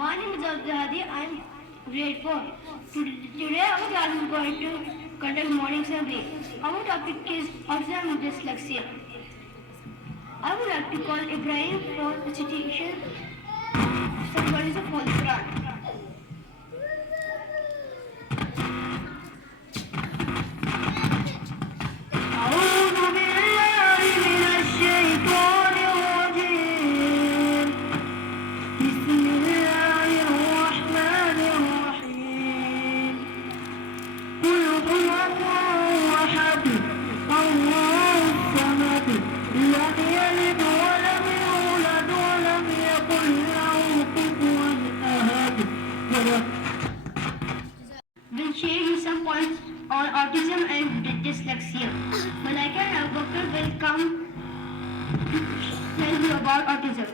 My name is Abdulhadi. I am grade 4. Today our class is going to conduct morning assembly. Our topic is autism and dyslexia. I would like to call Ibrahim for recitation symbols of Holy Quran. We'll share you some points on autism and dyslexia. Malaika and Abu Bakr will come tell you about autism.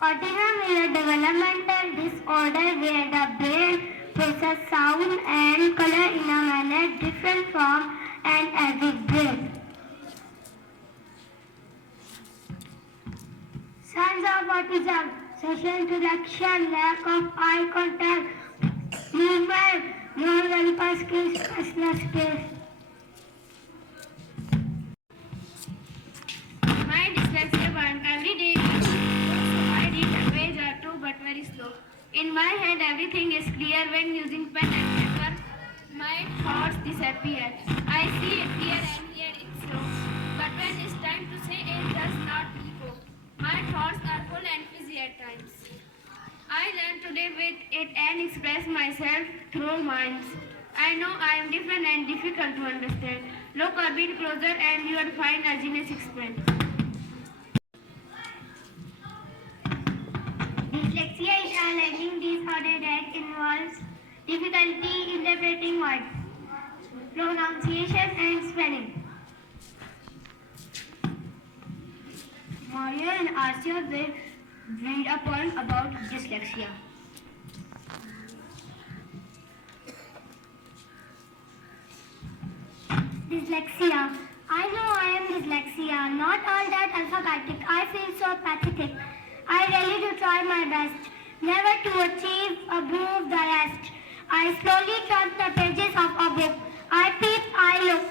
Autism is a developmental disorder where the brain processes sound and color in a manner different from an average brain. Signs of autism: social interaction, lack of eye contact, movement, non-verbal skills, personal space. My dyslexia one every day is so I read a page or two but very slow. In my head everything is clear when using pen and paper. My thoughts disappear. I see it clear and hear it slow. But when it's time to say it does not echo. My thoughts are full and fizzy at times. I learn to live with it and express myself through minds. I know I am different and difficult to understand. Look a bit closer and you will find a genius explained. Dyslexia is a learning disorder that involves difficulty interpreting words, pronunciation, and spelling. Maria and Asya will read a poem about dyslexia. Dyslexia. I know I am dyslexia, not all that alphabetic. I feel so pathetic. I really do try my best, never to achieve above the rest. I slowly turn the pages of a book. I peep, I look.